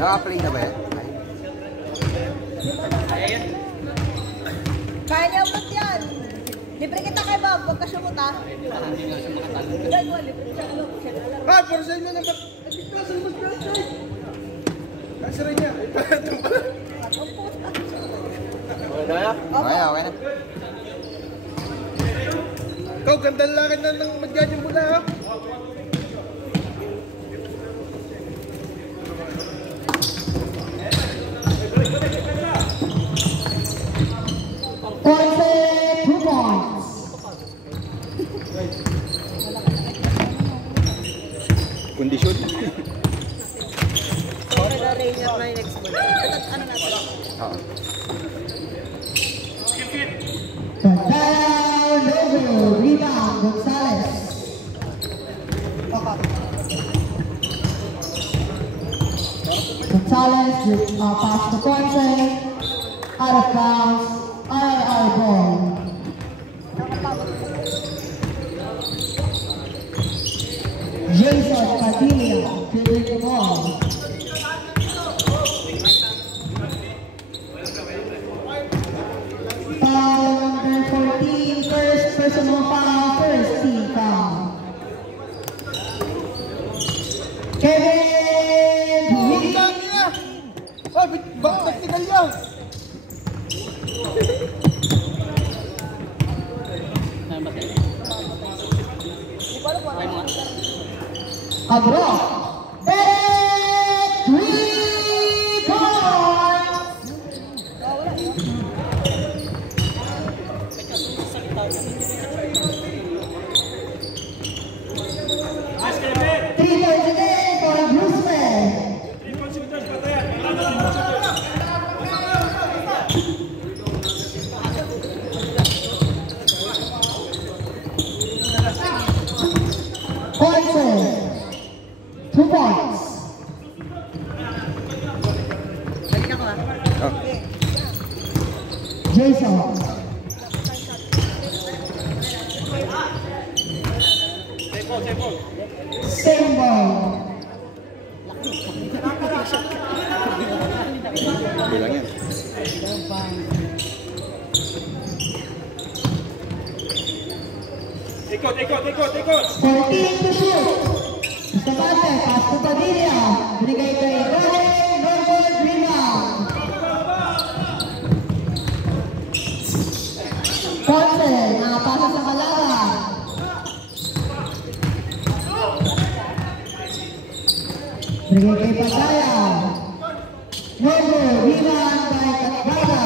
Naka-play na ba yan? Kaya niya abot yan. Libre kita kay Bob, huwag ka sumut ha. Ah, pero sa inyo naman. Kasi rin niya. Ito pala. Okay na. Ikaw, ganda lalaki na ng magdadyan mo na ha. Kondisyon. Okay na Rainier na yung next ball. Ano natin? Oo. Rebound, Gonzalez. Gonzalez with pass to Ponce. Out of bounds. IR ball. Jason Padilla fielding the ball. Foul number 14, first personal foul, first team foul. Kevin Huwag niya! Oh, bakit nagtigal yan? Abro. And 3 points. 3 points again for Guzman. Ponce. 2 points. Balik ako ha. Okay. Jason. Same ball. Okay lang yan. Ikot. 14 to shoot. Bustamante, pass to Padilla. Binigay kay Roland, no good rebound. Ponce, nakapasa sa kalaban. Binigay kay Pagaya. No good rebound by Katbada.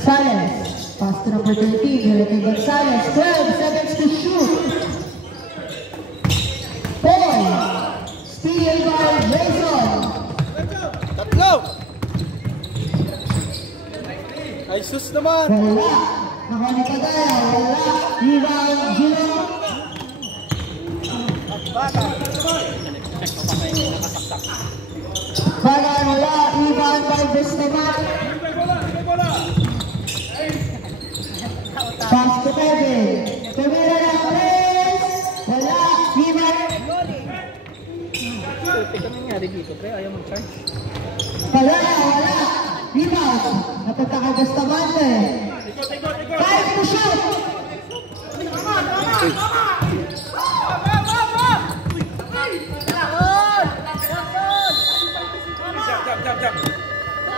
Silence. Pass to number 13, Eric Gonzalez. 12 seconds to shoot. Point. Steal by Jason. Tatlo! Ay, sus naman! Wala. Nakuha ni Pagaya. Wala. Rebound, Gino. Pagaya, wala. Rebound by Bustamante. Pass to Kevin. Tumira na press. Wala. Rebound. Ito nangyari dito, pre. Ayaw mag-charge. Wala. Rebound. Napunta kay Bustamante. 5 to shoot.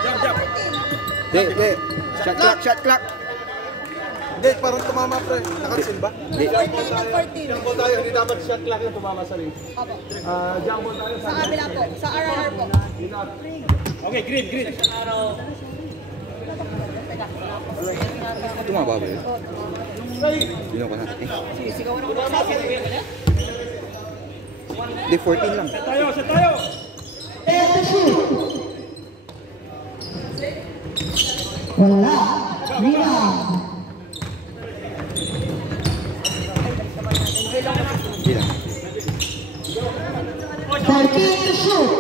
Jump! Di. Shot clock. Hindi, parang tumama pre. Nakasin ba? Di. 14. Jump ball tayo, hindi dapat shot clock yung tumama sa ring. Opo. Jump ball tayo Sa kabila po. Sa RR po. Okay, green. Tumaba ba yun? Yun ako na. Sigaw na ko ba? Di, 14 lang. Set tayo! 10 to shoot. Wala. Rebound. Di lang. 14 to shoot.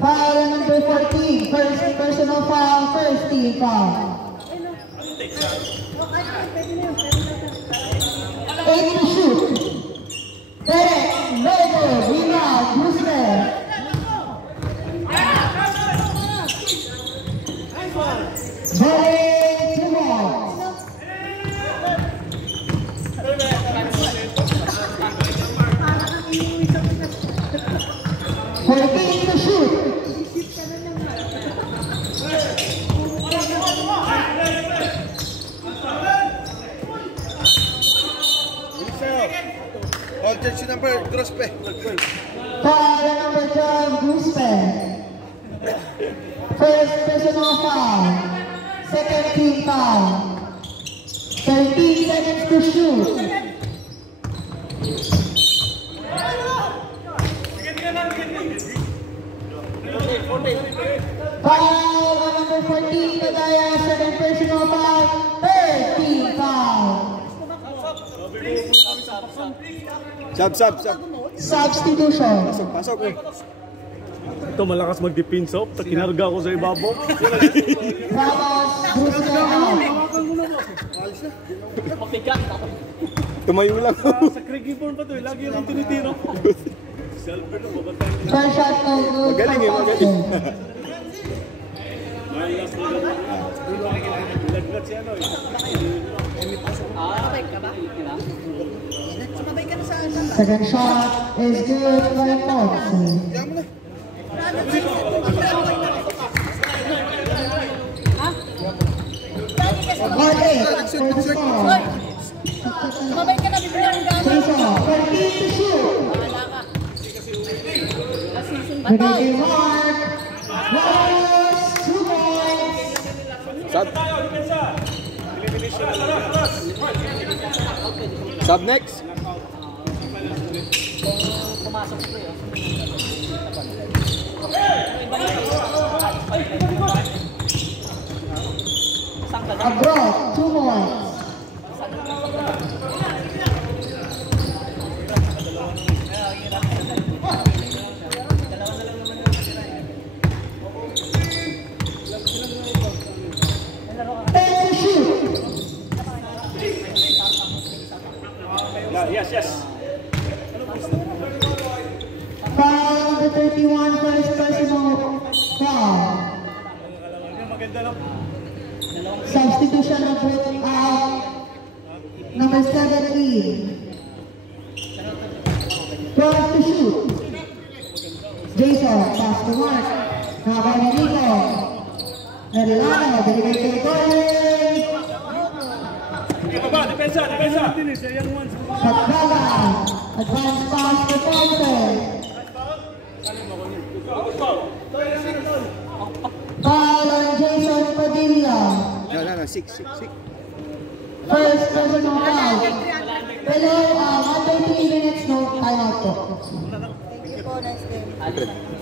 Foul number 14, first personal foul, first team foul. 8 to shoot. Derek, Logo, rebound, Brewster. Derek, 2 more. 14 to shoot. All jersey number, Grospe. Foul number 12, Brewster. First personal foul. Second team foul. 13 seconds to shoot. Foul number 14, Padaya. Second personal foul. Third team foul. Sub. Substitution. Pasok. Ito malakas mag-defense up. Kinarga ko sa ibabaw. Ramos, Brewster out. Tumayo lang. Sa Craigie-Born pa to eh. Lagi yung tinitiro. First shot no good. Magaling eh, magaling. Ilaglat si ano eh. Second shot is good by Fox. Mabay ka na, bibili ang gano'n. Jason, 14 to shoot. Bigay Mark. Ramos, 2 points. Sub next. Abroad, 2 points. Yes. Foul number 31, first personal foul. Substitution of number 17. 12 to shoot. Jason, pass to Mark. Nakakaya ni Nico. Erlano, binigay kay Colin. Depensa. Patbaga, advance pass to Thompson. Foul on Jason Padilla. No. 6. First personal foul. Pero, 1 minutes no timeout po. Thank you po, nice game.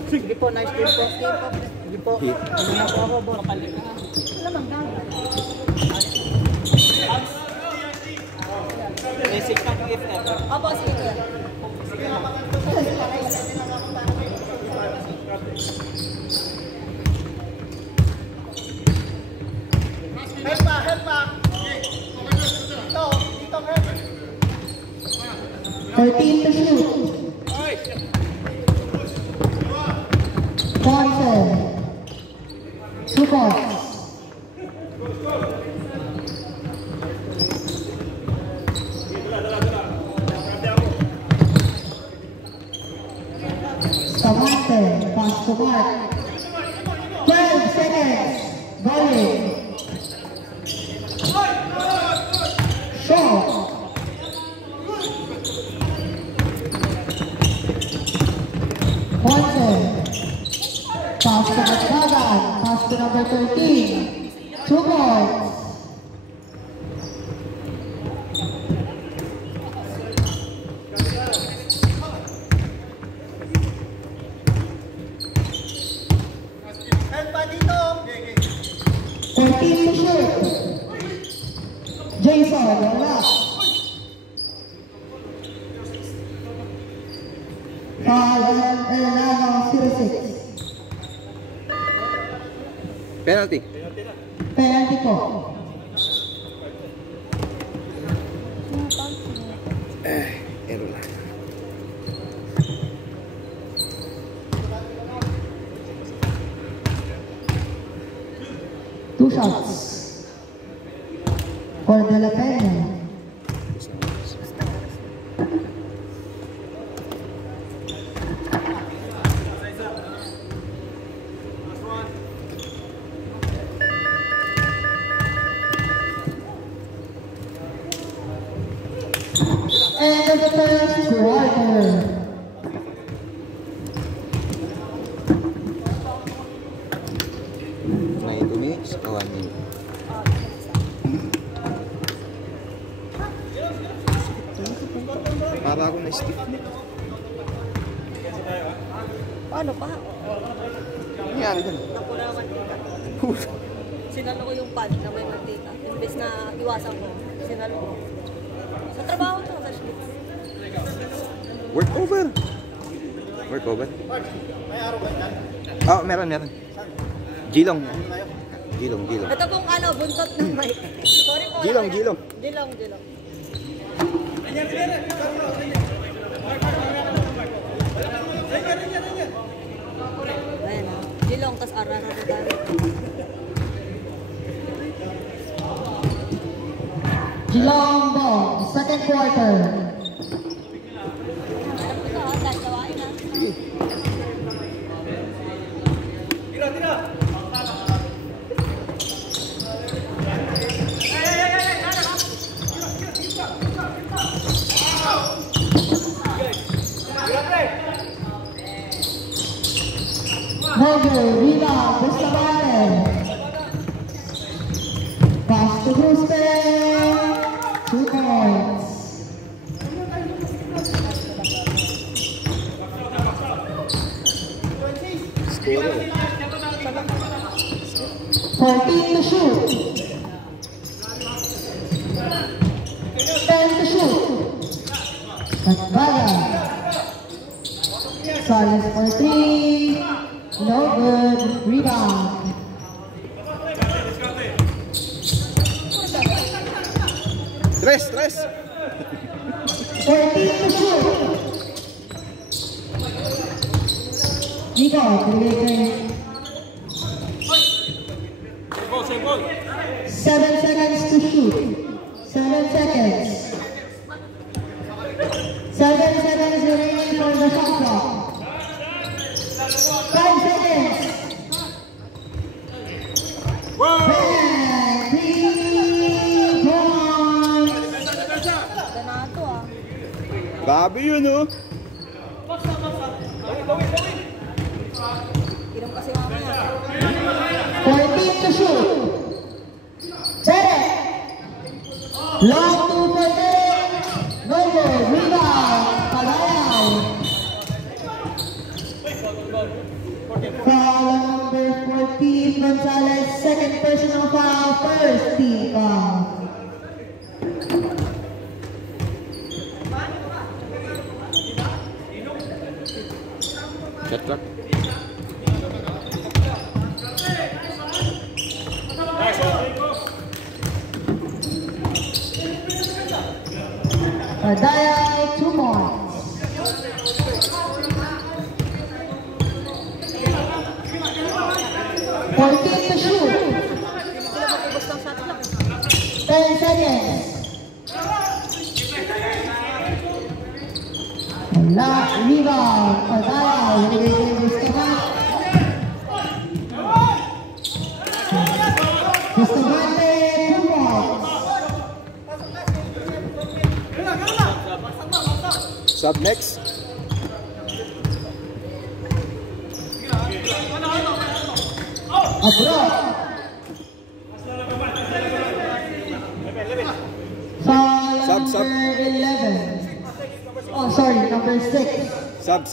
Sige po, nice game po. Sige po. Lamang na. Basic ng gift na. Opo, sige. Help pa. Dito, help. 13 to shoot. Thompson. 2 points. Samante, pass to Mark. 12 seconds. Volley. Shot. Thompson. Pass to Magbagan. Pass to number 13. 2 points. Help pa dito. 14 to shoot. Jason, wala. Foul on Erlano, 06. Penalty. Penalty po. Error lang. Two shots. For De La Peña. End of the first quarter. May 2 minutes o 1 minute. Para ako na-stiff. Paano pa? Nangyari dyan. Nakura mantika. Sinalo ko yung pad na may mantika. Imbes na iwasan ko, sinalo ko. Sa trabaho to, sa Schlitz. Work over. Work over. Oh, meron. Gilong. Gilong. Ito pong ano, buntot ng mic. Sorry po. Gilong. Gilong. Ayan, Gilong, tas arara-rara. Geelong ball, second quarter. Harap ko to, dahil gawain na. Noble, rebound, Bustamante. Pass to Brewster. 2 points. Score. 14 to shoot. 10 to shoot. Pagbaga. Solis for 3. No good. Rebound. Tres. 14 to shoot. Nico, creator. 7 seconds to shoot. 7 seconds. 7 seconds remaining for the shot clock. 5 seconds. And 3 points. Ganato ah. Grabe yun, oh. Inom kasi mamaya. 14 to shoot. Derek. Long 2 for Derek. Noble, rebound. Palayaw. Foul number 14, Gonzalez. Second personal foul. First team foul. Shot clock. Padaya, 2 points. 14 to shoot. Ubus ng shot clock. 10 seconds. Wala, rebound. Padaya, Bustamante, 2 points. Sub next. Abroad. Foul Sub. number 11. Oh, sorry, number 6. Sub.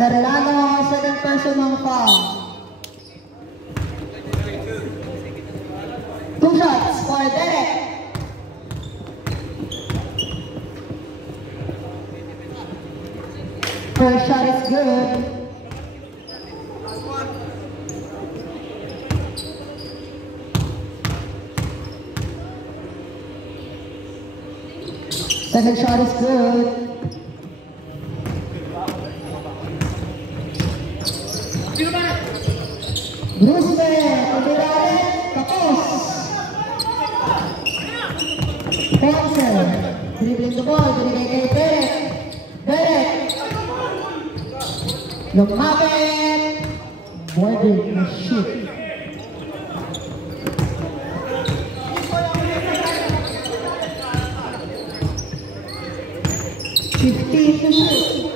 Erlano, second personal foul. 2 shots for Derek. First shot is good. Second shot is good. Bruce Pagkiralit, tapos. Ponce, dribbling the ball, binigay kay Derek. Derek. Lumapit. Morgan na shoot. Fifteen to shoot.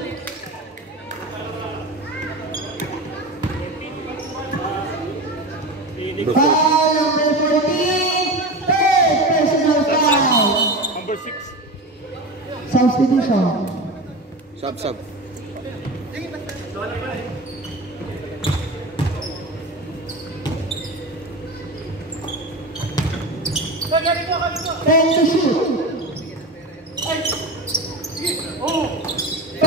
Foul number 14. Third personal foul. Number 6. Substitution. Sub. 10 to shoot. 5.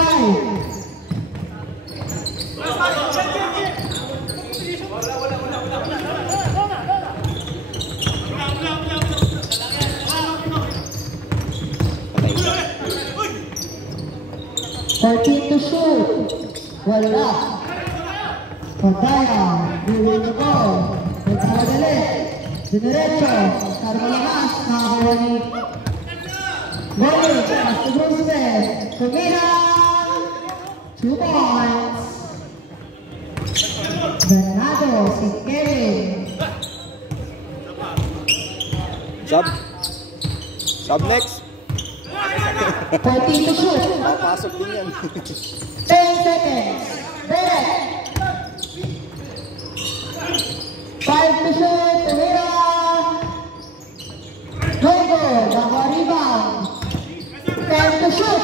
Fourteen to shoot. Wala. Pagkaya. Viewing the ball. Nagpapagalit. Dinerecho. Karmalakas. Nakakuha ni Morgan. Pass to Bruce. Tumira. 2 points. Bernardo. Si Kevin. Sub next. 14 to shoot. Papasok din yan. 10 seconds. Derek. 5 to shoot. Tumira. No good. Nakuha rebound. 10 to shoot.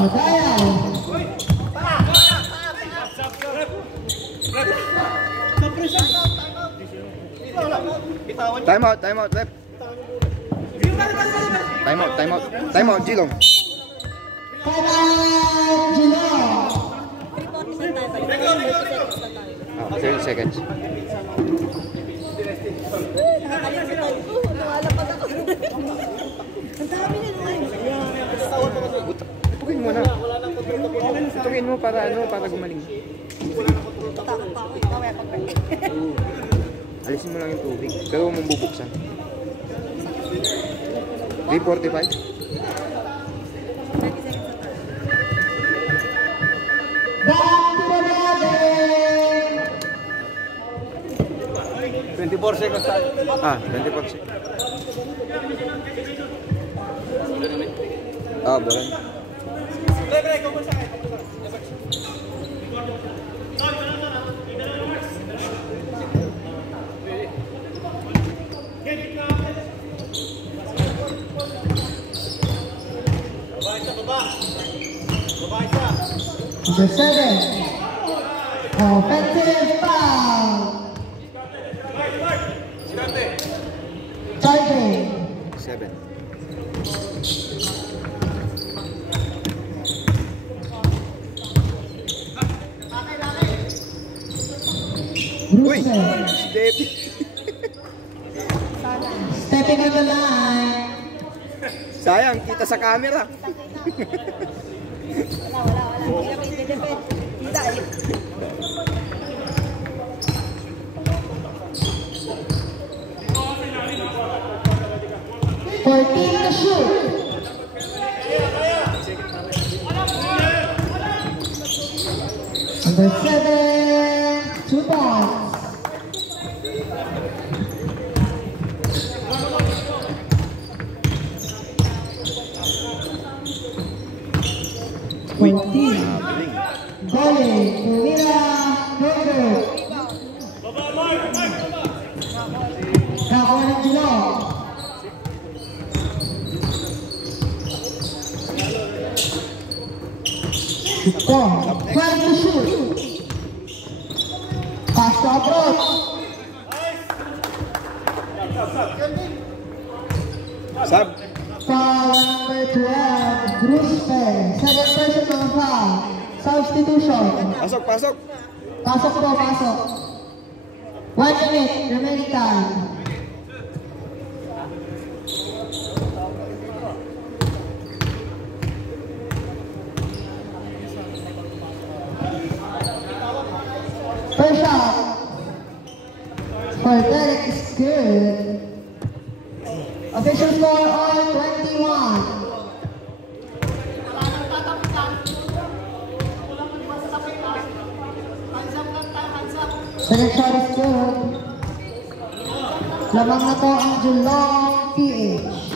Magayaw. Time out, left. Time out, Jilong. Time, Gino. 3:40 na tayo. Balik 30 seconds na tayo. 30 seconds. Nakakalimutan ko. Nakalapag ako. Ang dami na naman. Tutukin mo na. Tutukin mo para gumaling. Takot pa ako. Mamaya pag-break. Alisin mo lang yung tubig. Pero huwag mong bubuksan. 3:45. 30 seconds na tayo. 24 seconds tayo. 24 seconds. Bolan. Number 7. Offensive foul. Charging. 7. Uy! Bruce. Step! Stepping on the line. Sayang, kita sa camera. Wala. Hindi kami i-defend. Kita eh. To shoot. Number 7, 2 points. Goalie, Tumira, Rogo. Nakakuha ng Gino. Ito, 12 to shoot. Pass to approach. Sub. Foul number 12, Gruspe. Second personal foul. Substitution. Pasok. Pasok po, pasok. 1 minute, remaining time. First shot for Derek is good. Official score on 21. Second shot is good. Lamang na po ang Julong PH.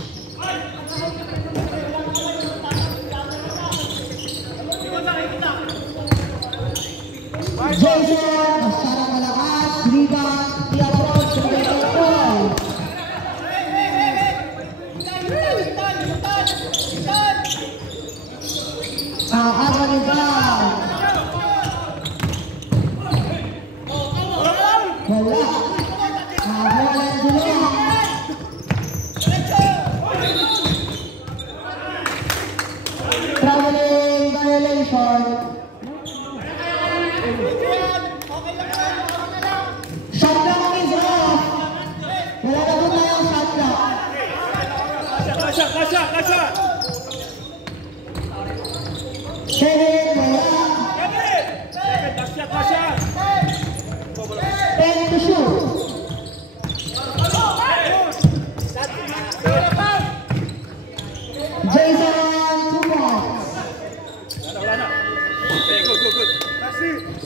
Jason, masyadong malakas, rebound, i-approach sa control. Aga rebound. Wala. Wala Julong. Traveling violation. Shot clock is off. Wala na po tayong shot clock. Kasha! Kevin, wala. Kasha! 10 to shoot. Jason, 2 points. Good.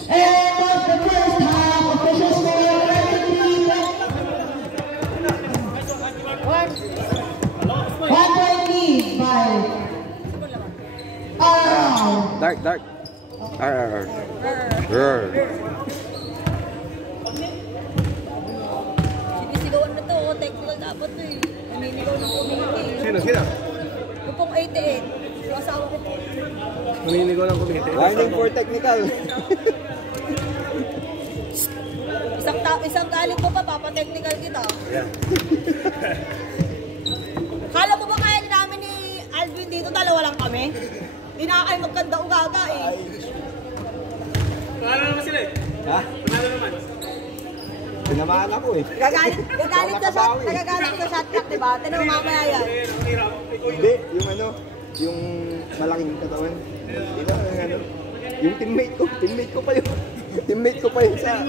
And was the first half official score 23. 1 point lead by Dark. R. Sinisigawan na to, technical dapat to eh. Naninigaw ng community. Sino? Yung pong 88, yung asawa ko po. Maninigaw ng kumite. Warning for technical. Isang galing ko pa, papatechnical kita. Kala mo ba kaya namin ni Alvin dito, dalawa lang kami? Hindi na kayo magkanda ugaga eh. Panalo naman sila eh. Ha? Panalo naman. Tinamaan ako eh. Nagagalit sa shot clock, diba? Tinang mamaya yan. Hindi, yung malaking katawan. Yung teammate ko pa yun sa...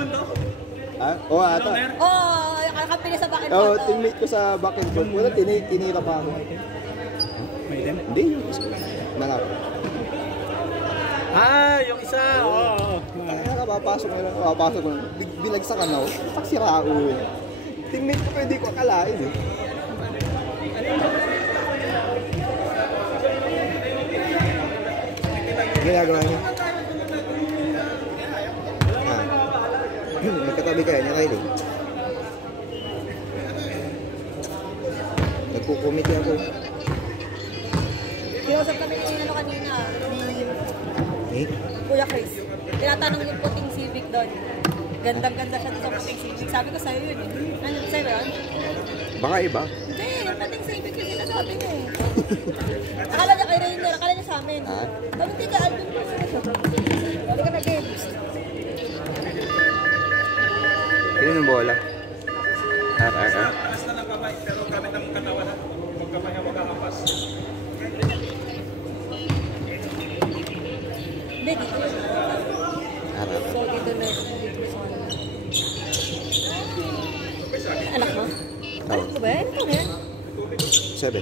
Ha? Oo, ata. Oo, kakampi niya sa back and Oo, forth. teammate ko sa back and forth. Wala, tinira pa ako. Hindi, yung isa. Nangap. Yung isa. Oo. Kaya papasok ko na. Binagsakan ako. Pagsira ako eh. Teammate ko pwede ko akalain eh. Ginagawa niya. Magkatabi kayo niya, Kylie. Nagkukumiti ako. Kinausap kami ni kanina, ni Kuya Chris. Tinatanong yung puting Civic doon. Gandang-ganda siya sa puting Civic. Sabi ko sa'yo yun eh. Ano sa'yo ba yun? Baka iba. Hindi, yung puting Civic yung sinasabi niya eh. Akala niya kay Rainer, akala niya sa amin. Sabi hindi ka, Alvin ko. Sabi ka na games. Pili ng bola. R. Basta lang kamay, pero gamit ang katawan ha. Huwag kamay ang magkakapas. Hindi, dito. So, dito na sa anak mo? Anak ko ba yan? Ito na yan? 7.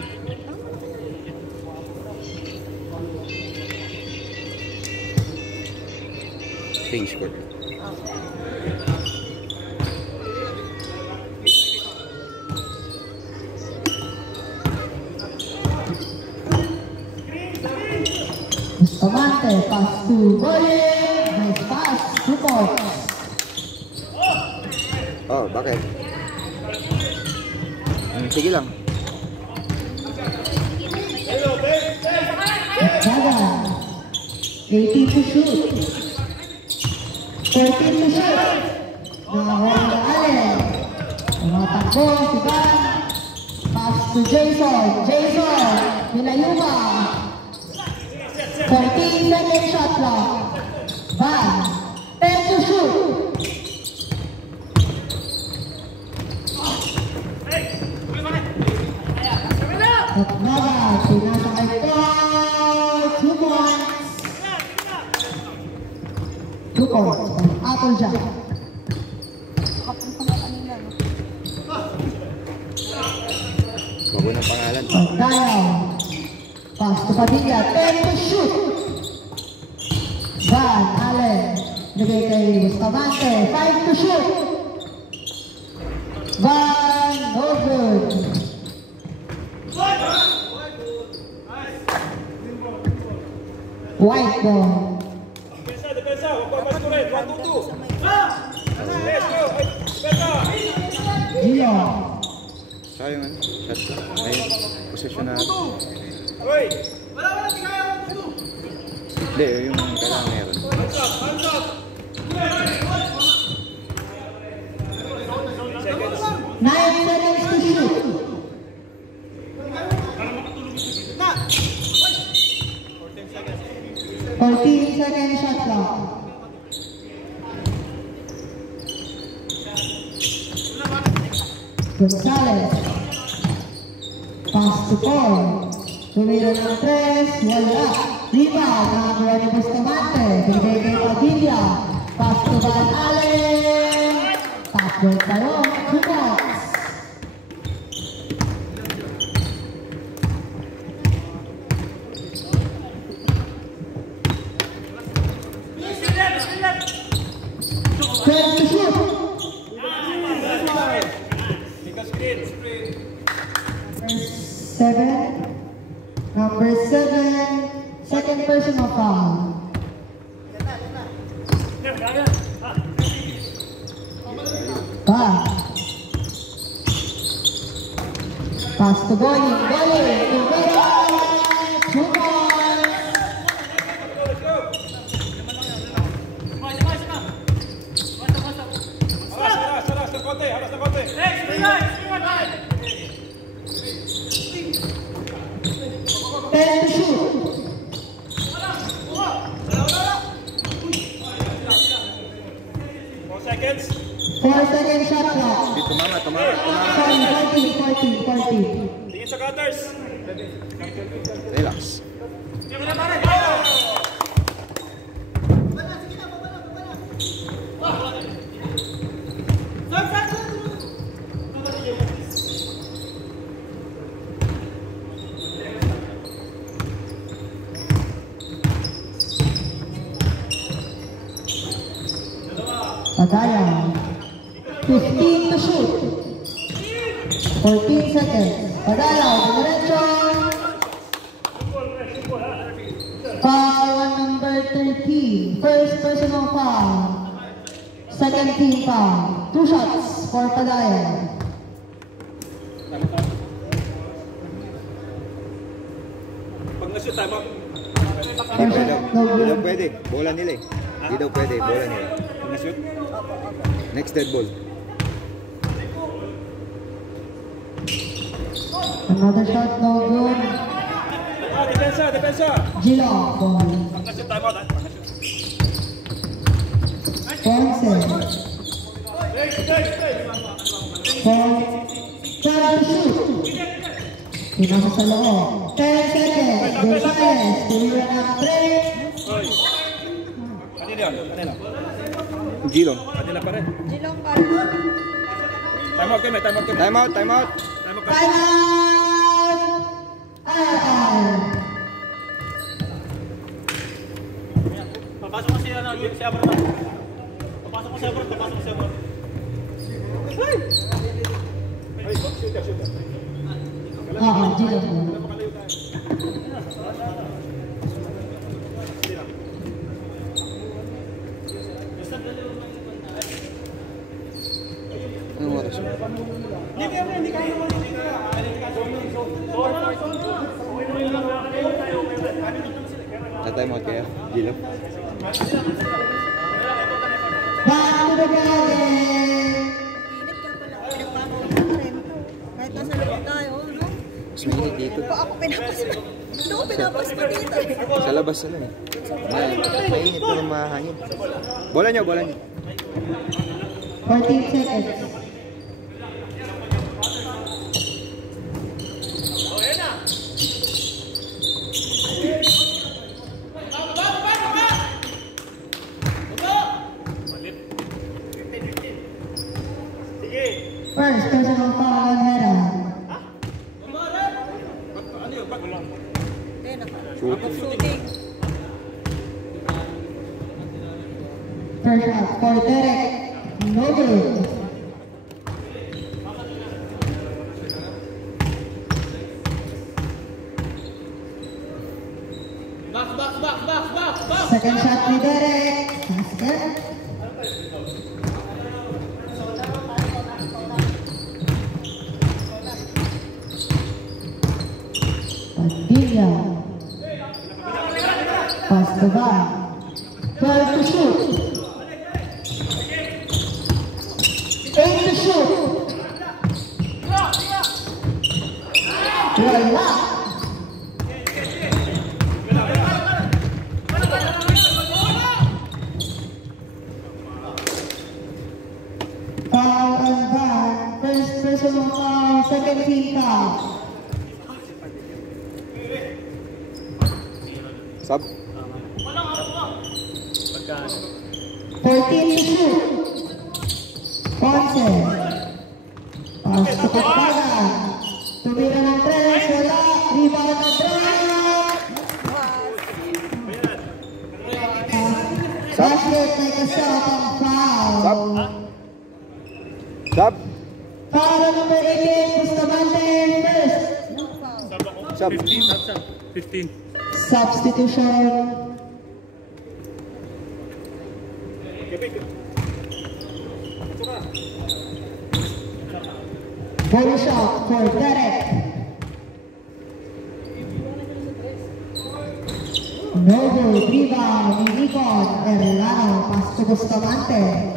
Change court. Bustamante, pass to Boye. Nice pass, 2 points. Oh, bakit? Sige lang. Jagan, 18 to shoot. 14 to shoot. Nakakuha na Allen. Tumatakbo si Van. Pass to Jason. Nilayuma. 14 second shot clock. Van, 10 to shoot. Naga, sinasakay ko. 2 points. 2 points. Applejack. Padilla, 10 to shoot. Van Allen, bigay kay Bustamante, 5 to shoot. Van, no good. White ball. Gio. Sayang ano? Shot lang. Ay, possession na. Hindi, yung kailangan meron. 9 seconds to shoot. 14 seconds shot clock. Gonzalez. Pass to Paul. Tumira ng 3, wala. Rebound, nakakuha ni Bustamante. Bigay kay Padilla. Pass to Van Allen. Top-work tayo. 2 points. First to shoot. Number 7, second personal foul. Pass to Goying, to Vera, 2 points. Second shot clock. Tumama. 40. Tingin sa cutters. Relax. Padilla, 15 to shoot. 14 seconds. Padilla, diretso. Foul on number 13. First personal foul. Second team foul. 2 shots for Padilla. Pag na-shoot, time out. Hindi daw pwede. Bola nila eh. Hindi daw pwede. Bola nila. Pag na-shoot. Next dead ball. Another shot, no good. Depensa. Gilo, ball. Pag na-shoot, time out. Pag na-shoot. Ponce. Time to shoot. Pinasa sa loob. 10 seconds. Gonzalez. Tumira ng 3. Oy. Kanina yun. Kanina. Gilo. Kanina pa rin. Jilong pa rin. Time out kami. Time out. Time out kami. Time out! Papasok ko si Abra. Papasok ko si Abra. Ay, shoot. Gilo. Anong oras? Hindi ka. Time out kaya? Gilo. Back to the garden! Init ka pala. Pinagpapakita pa rin ito. Kahit nasa loob tayo, no? Mas mainit dito. Pa ako pinapas pa. Ito ko pinapas pa dito. Sa labas na lang eh. Mainit pero mahangin. Bola nyo. 14 seconds. First personal foul on Hera. Hindi, naka. First shot for Derek. No good. Second shot ni Derek. Basket. Padilla. Pass to Van. 12 to shoot. 8 to shoot. Wala. Foul on Van. First personal foul. Second team foul. Sub. 14 to shoot. Ponce. Pass to Pagpagan. Tumira ng 3. Wala. Rebound na 3. Basket may kasama ang foul. Sub. Sub. Foul on number 18. Bustamante first. Sub. 15. Substitution. Bonus shot for Derek. No good. Rebound ni Nikon Erlano. Pass to Bustamante.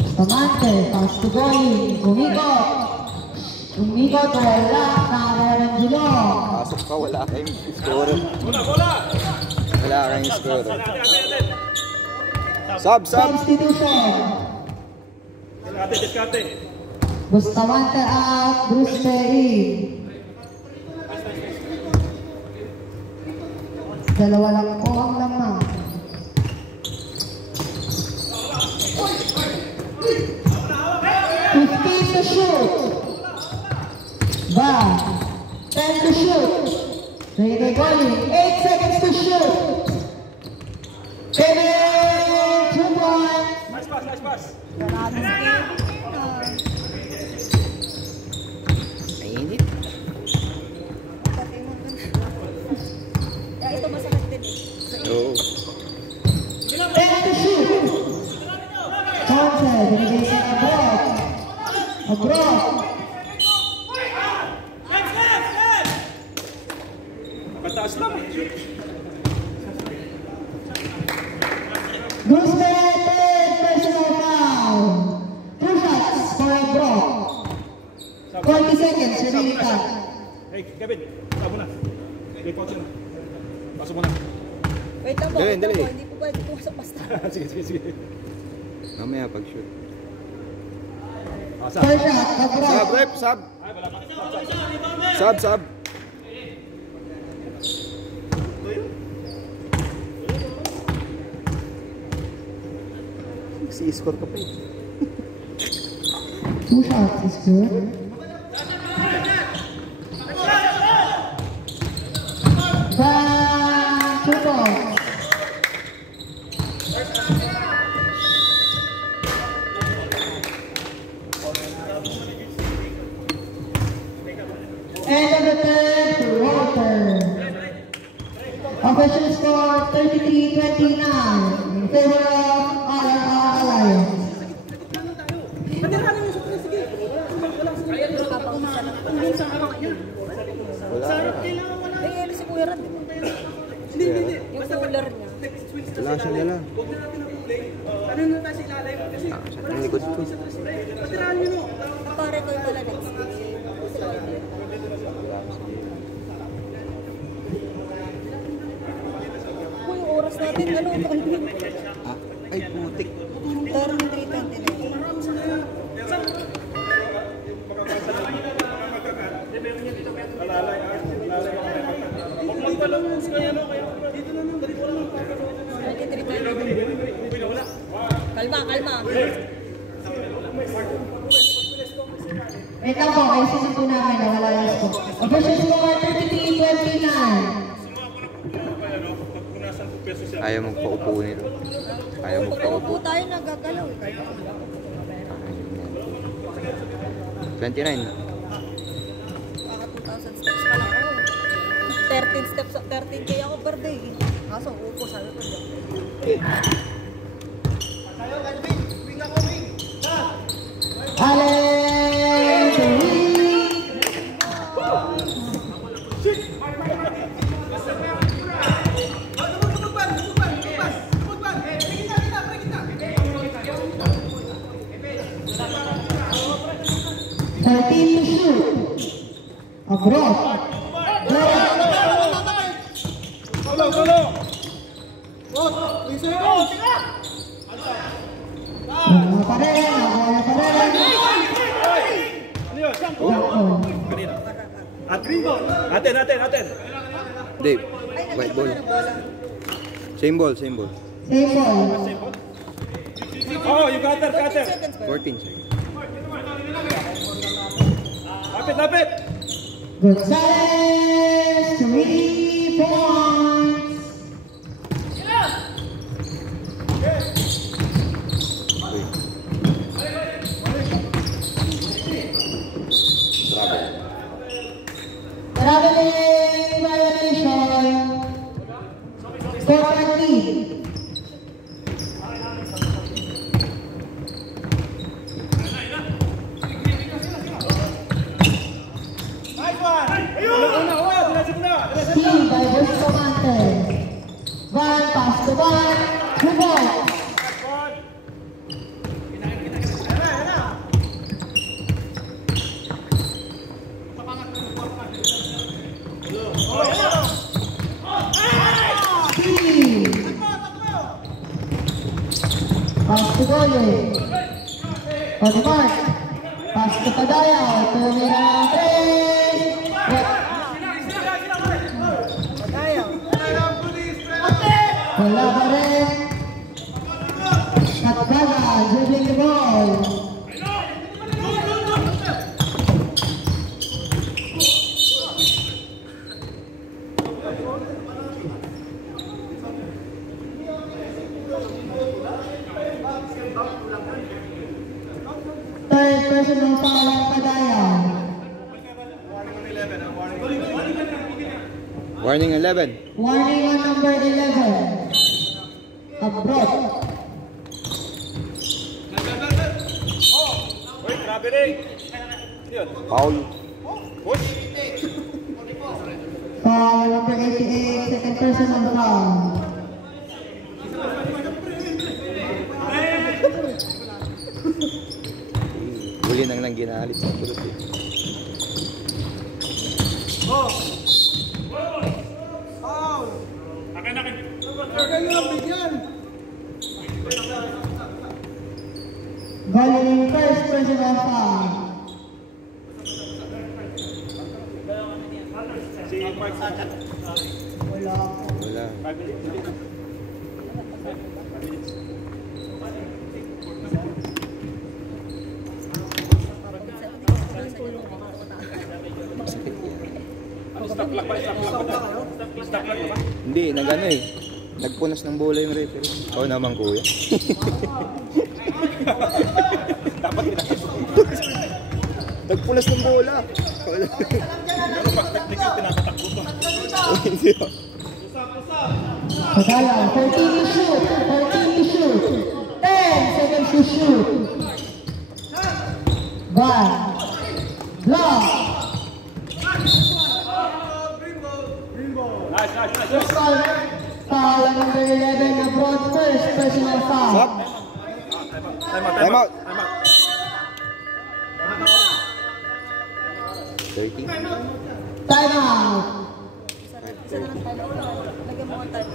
Bustamante. Pass to Boy. Umikot. Wala. Nakarangilo. Pasok ka, wala kayong scorer. Wala kayong scorer. Sub. Substitution. Diskarte. Bustamante out, Bruce Perry. Dalawa lang po ang lamang. To shoot. Ba. 10 to shoot. Ready going. 8 seconds to shoot. Kevin, 2 points. Nice pass. Mainit. Ito masakit din eh. Oo. 10 to shoot. Thompson, binigay sa abroad. Pataas lang. Bruce Perry, personal foul. 2 shots for abroad. 20 seconds, remaining time. Hey, Kevin, tabo na. Okay, coach na. Pasok mo na. Wait lang po. Dali. Hindi po pwede pumasok basta. Sige. Mamaya pag-shoot. Asa. First shot, abroad. Sub, rep, sub. Sub. Si-score ka pa eh. 2 shots is good. Bang! 2 points. End of the third quarter. Official score 33-29 in favor of Alliance. May si Kuya Rad. Yung cooler niya. Wala siya nila. Ang likod ko. Pare ko yung pala next. Yung oras natin, ano? Ay, putik. Turn 3:29. Kalma. Wait lang po, kayo sino po namin na wala yung scope. Official score 33-29. Ayaw magpaupo nito. Ayaw magpaupo. Upo tayo nagagalaw. 29. Baka 2,000 steps pa lang ako. 13 steps, 13K ako per day. Kaso upo sabi ko dyan. Allen to win. To shoot. Abroad. Wala pa rin. Atin. Dave, white ball. Same ball. Same ball. Oh, you got 14 seconds ba? 14 seconds. Lapit. Gonzalez, 3 points. Traveling violation. Score 14. Steal by Bustamante. One pass to one. 2 points. Pass to Gole. On the mark. Pass to Padaya. Tumira ng 3. Wala pa rin. Katgaga. Dribbling the ball. Third personal foul ng Padaya. Warning 11. Warning on number 11. Abroad. Grabe rin. Foul. Foul number 88. Second personal foul. Huli nang ginalit sa kulot eh. Goalie first personal foul. Wala. Hindi, nagano eh. Nagpunas ng bola yung referee. Oo naman kuya. Nagpunas ng bola. Pero pag technical, pinapatakbo pa. Hindi ba? Padaya, 13 to shoot. 13 to shoot. 10 seconds to shoot. One. Block. Nice. Foul number 11 abroad first personal foul. Stop. Time out. 30. Time out. Isa na lang tayo. Lagyan mo ang time.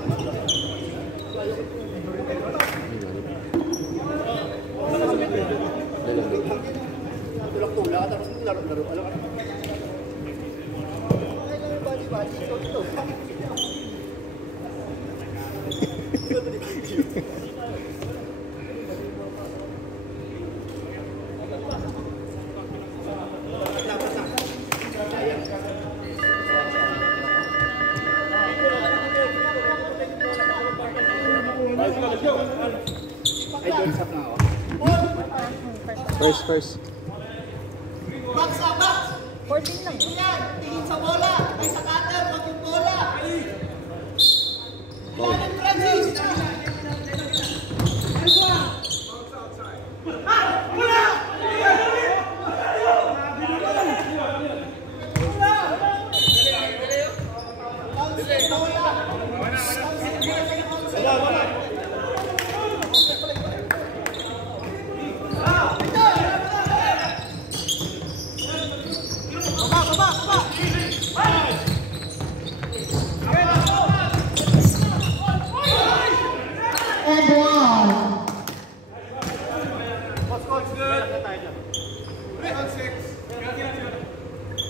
First. 14 lang. Tingin sa bola. May sa cutter. Wag yung bola. Ilalim, Francis.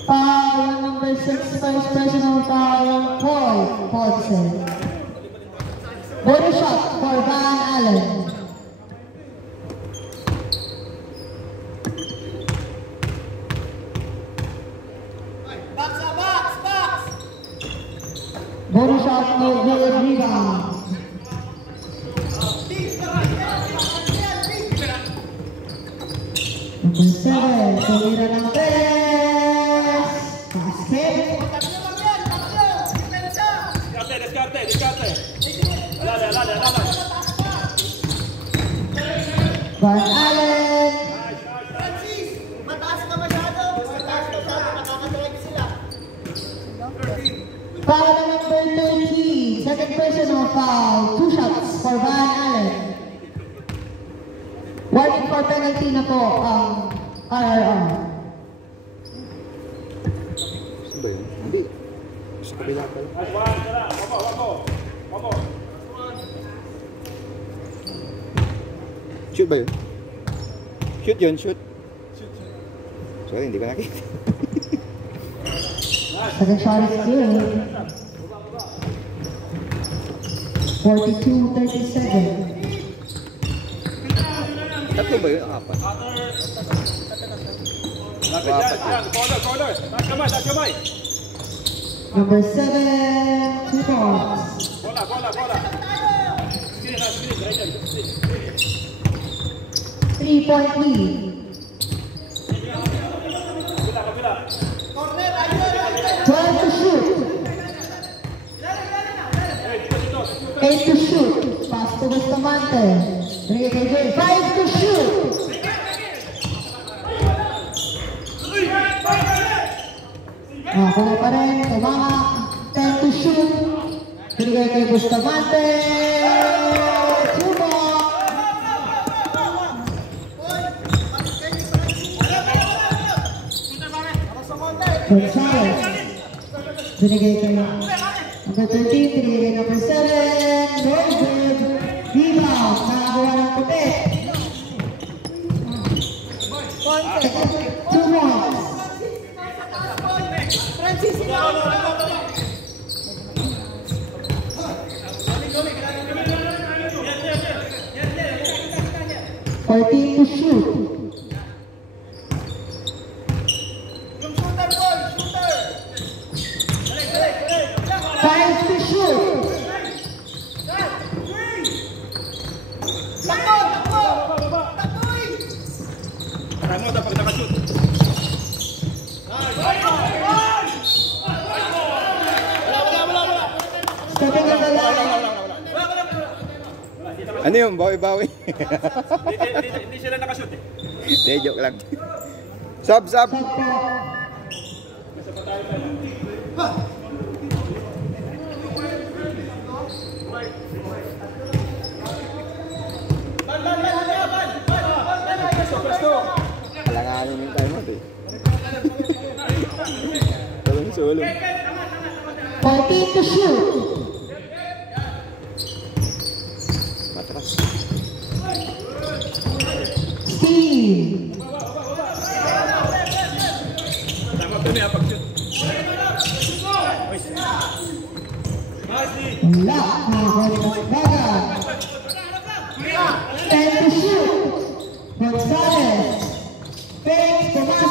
Foul number 6, first personal foul, Paul Paulsen. Body shot for Van Allen. Body shot, no good rebound. Number 7, tumira ng 3. Basket. Descarte. Dale. Van Allen. Mataas ka masyado. Nakakatuwag sila. Foul na number 13, second personal foul, 2 shots for Van Allen. Warning for penalty na po ang RRR. Saan ba yun? Hindi. Sa kabila pala. Shoot ba yun? Shoot. Sorry, hindi ko nakita. Second shot is good. 42-37. Tatlo ba yun? Apat. Corner. Taas kamay. Number 7, 2 points. Bola. Screen. 3-point lead. Kabila. 12 to shoot. 8 to shoot. Pass to Bustamante. 5 to shoot. Kuha pa rin. Tumama. 10 to shoot. Binigay kay Bustamante. Tubo. Gonzales. Binigay kay number 13. Binigay kay number 7. Rosewood. Rebound. Nakakuha ng puti. 2 points. Francis, ikaw. 14 to shoot. Yung shooter, boy. Shooter. 5 to shoot. Takbo. Parang mo dapat nakashoot. Stepping on the line. Ano yun? Bawi-bawi. Hindi sila nakashoot eh. Hindi, joke lang. Sub. Shot po. Kalanganin yung time mo, eh. Tulong. 14 to shoot. Matras. Steve. Tama ito niya pag-shoot. Wala. Nakakuha ng bagan. 10 to shoot. Gonzales. Fakes. Tumasa.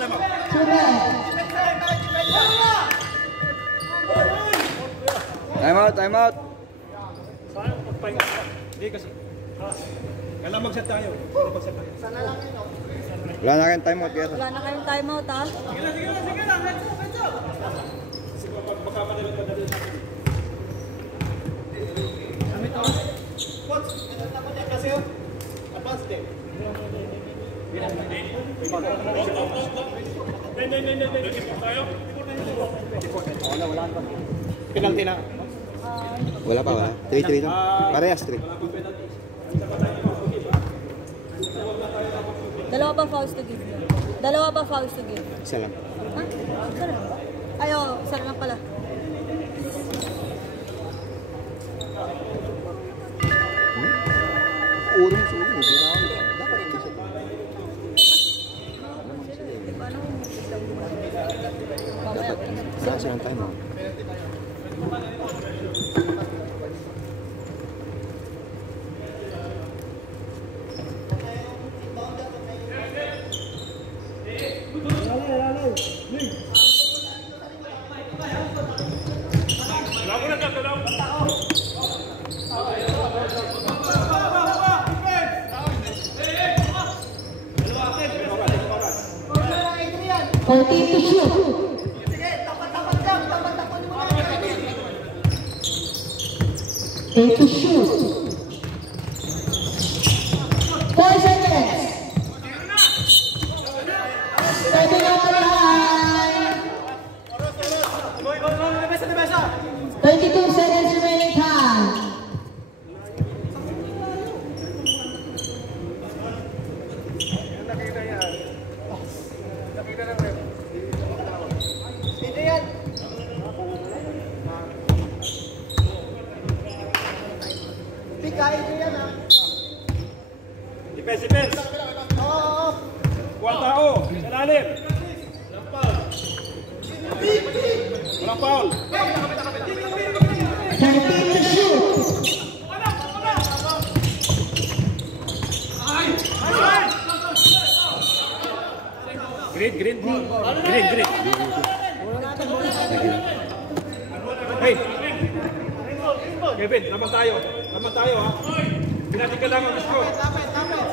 Tama. Subat. Time out. Sayang pagpahinga. Hindi kasi. Kailan mag-set tayo? Wala na kayong timeout, kaya. Wala na kayong timeout, ha? Sige na. Let's go. Baka madali pa dali natin. Coach, kasi advance din. Penalty na. Wala pa, wala. 3-3 lang. Parehas 3. Dalawa pa fouls to give. Dalawa pa fouls to give. Isa lang. Ha? Isa lang ba? Ay, oo. Isa lang pala. Urong sa ulo. Hindi na ako. Dapat hindi siya. Paano kung biglang mamaya? Wala silang timeout. Continue to shoot. 8 to shoot. 4 seconds. 7 on the line. 22 seconds remaining time. Defense. Kuha tao. Sa lalim. Walang foul. 13 to shoot. Green. Hey. Kevin, laban tayo ha. Hindi natin kailangan ang score.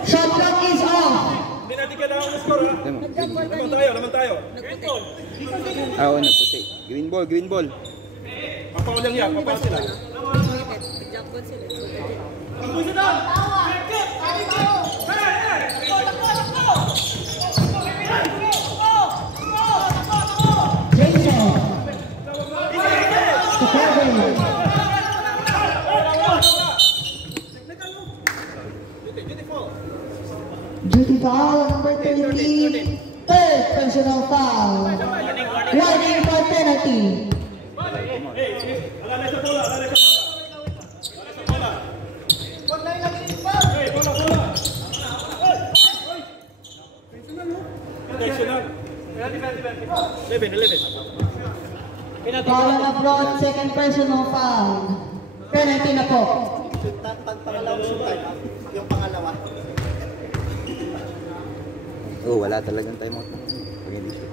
Shot clock is off. Hindi natin kailangan ang score ha. Laban tayo. Oo, nagputi. Green ball. Papaw lang yan, papaw sila. Jackpot sila. Jason. To Kevin. Duty foul number 13. Third personal foul. Warning for penalty. Foul on abroad, second personal foul. Penalty na po. Yung pangalawa. Oh, wala talagang timeout. Pag hindi siya.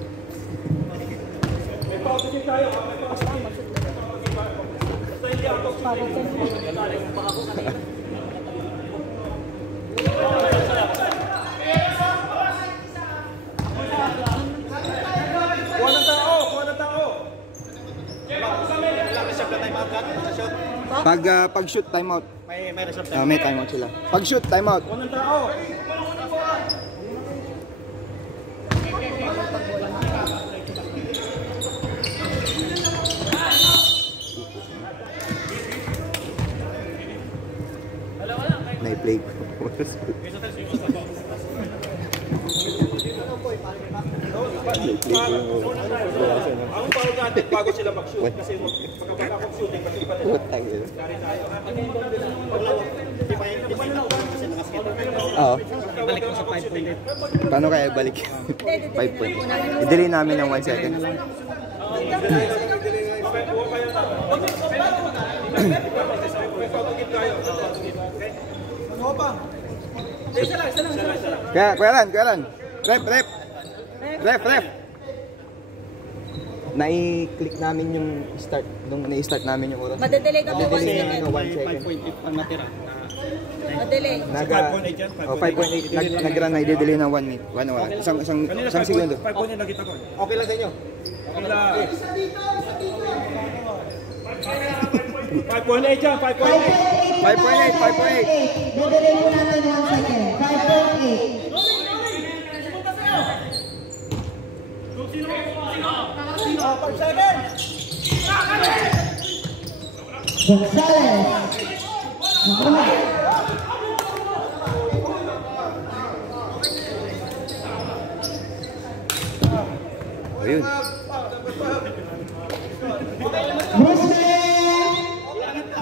Kuha ng tao. Pag shoot timeout. May reserve May timeout sila. Pag shoot timeout. Kuha ng tao. Na-play ko. Ang foul natin bago sila mag-shoot. Kasi pagkakapag-shooting, kasi pa rin. Putang ina. Di ba yun kasi nakaschedule? Oo. Ibalik mo sa 5 point. Paano kaya balik? 5 point. I-delay namin ng 1 second. Kuya Ran. Ref. Nai-click namin yung start, nung na-start namin yung oras. Madedelay ka po 1 second. 1 second. 5 point ang natira. Delay. Oh, 5.8. Nag-run na, i-delay ng 1 minute. 1 hour. Isang segundo. 5.8 nakita ko. Okay lang sa inyo. Okay lang. 5.8 yan, 5.8. 5.8. Dadalhin mo natin 1 second. 5.8. Gonzales. Nakuha. Ayun. Bruce.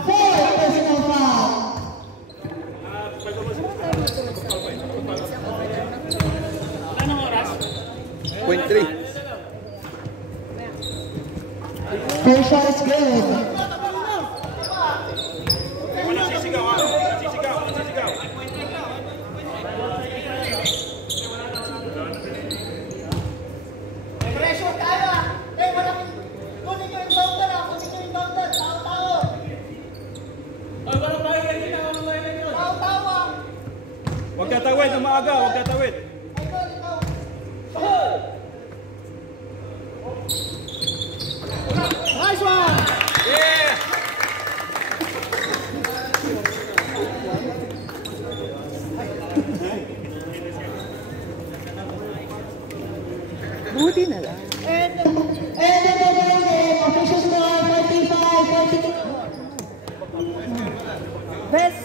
4 personal foul. Point 3. First shot is good. Walang sisigaw ha. Sisigaw. Pressure tayo ah! Wala kunin nyo yung bounder ah! Kunin nyo yung bounder! Tao-tao! Tao-tao ah! Huwag tatawid na maaga, huwag tatawid. Nice one! Yeah! Buti na lang. And the official score 45-42. Best